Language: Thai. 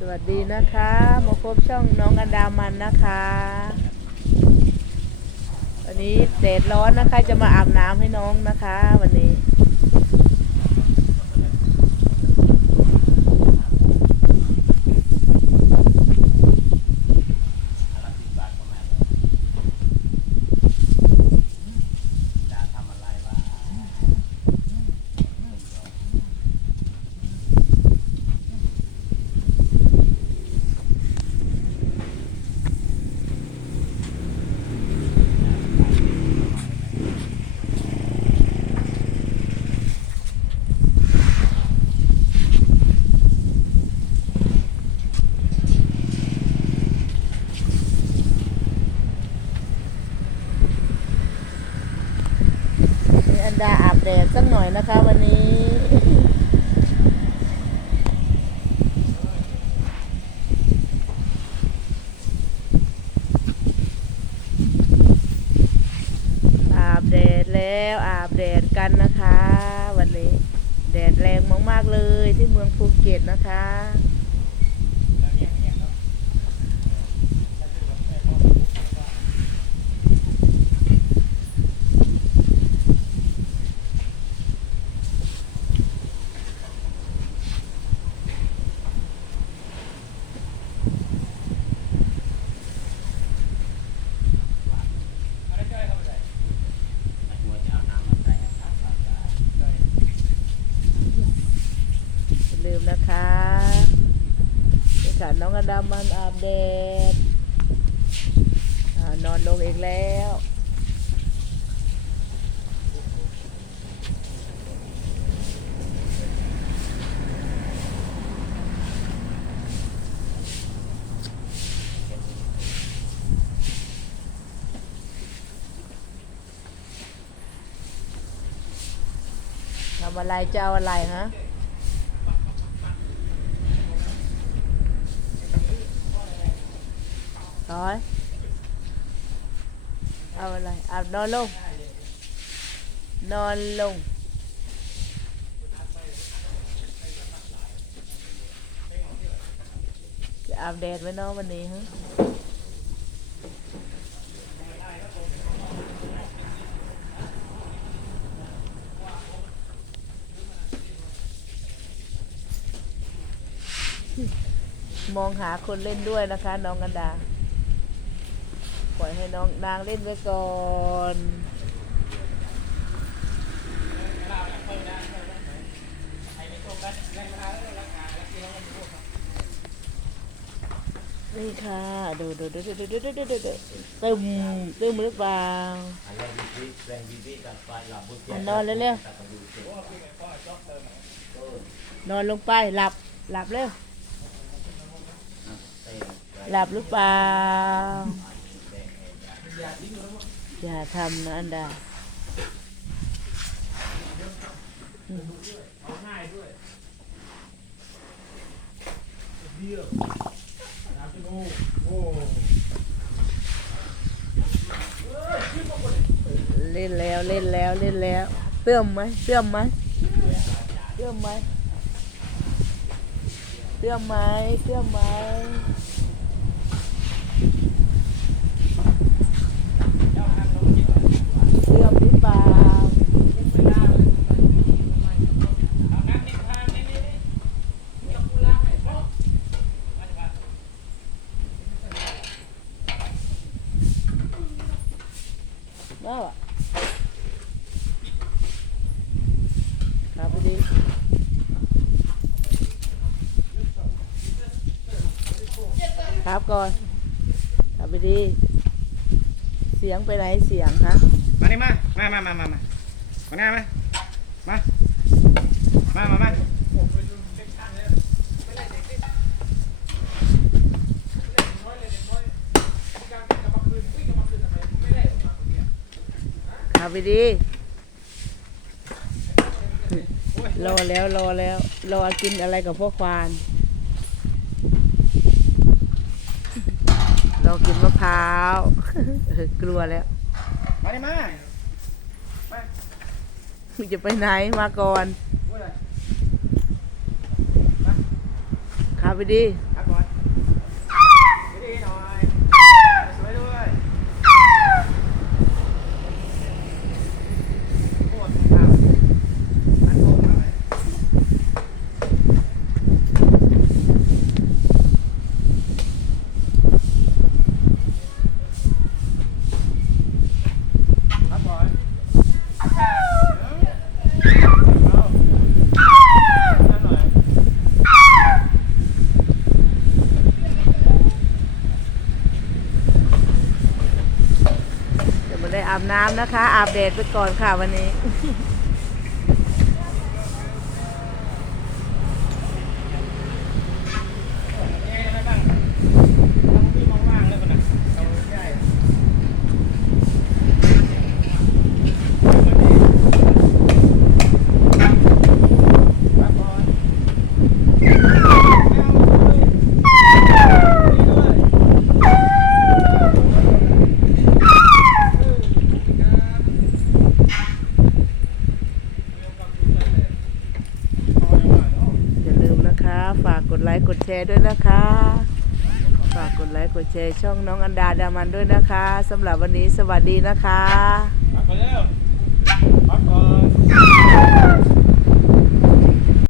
สวัสดีนะคะมาพบช่องน้องอันดามันนะคะวันนี้แดดร้อนนะคะ จะมาอาบน้ำให้น้องนะคะ วันนี้ นี่อัน ดาอาบแดดสักหน่อยนะคะวันนี้อาบแดดแล้วอาบแดดกันนะคะ วันนี้ แดดแรงมากๆเลยที่เมืองภูเก็ตนะคะ อย่าลืม นะคะนี่ค่ะน้องอดามันอาบแดดนอนลงอีกแล้วทำอะไรจะเอาอะไรฮะ ร้อยเอาอะไรอาบนอนลง นอนลง จะอาบแดดไหมเน้องวันนี้ฮะมองหาคนเล่นด้วยนะคะ น้องกันดา อยให้น้องนางเล่นไว้ก่อนนี่ค่ะดูดูดูดูดูดูดูดูดูตึมเตึมหรือเปล่าอะนอนเร็วๆนอนลงไปหลับหลับเร็วหลับหรือเปล่า อย่าทำนะอันดาเล่นแล้วเล่นแล้วเล่นแล้วเตื้อมไหมเตื้อมไหมเตื้อมไหมเตื้อมไหมเตื้อมไหม เสื่อมหรือเปล่า บ้าอะครับพอดีครับก่อนครับพอดี เสียงไปไหนเสียงฮะ มานี่มา มามามามามามาหน้ามามามามามา ขับไป ดีรอแล้วรอแล้วรอกินอะไรกับพวกควานรอกินมะพร้าวเออกลัวแล้ว มานี่มา มามึงจะไปไหนมาก่อนพูดอะไรขับไปดี พักก่อ น้ำนะคะอาบแดดไปก่อนค่ะวันนี้ แง่ได้บ้างทำที่ว่างๆเลยมันนะเอาใหญ่รับก่อนเอาอย่างไรเนาะ อย่าลืมนะคะ ฝากกดไลค์กดแช ร์ด้วยนะคะ ฝากกดไลค์กดแชร์ช่องน้องอันดาดามันด้วยนะคะสำหรับวันนี้สวัสดีนะคะไปเร็วรับก่อน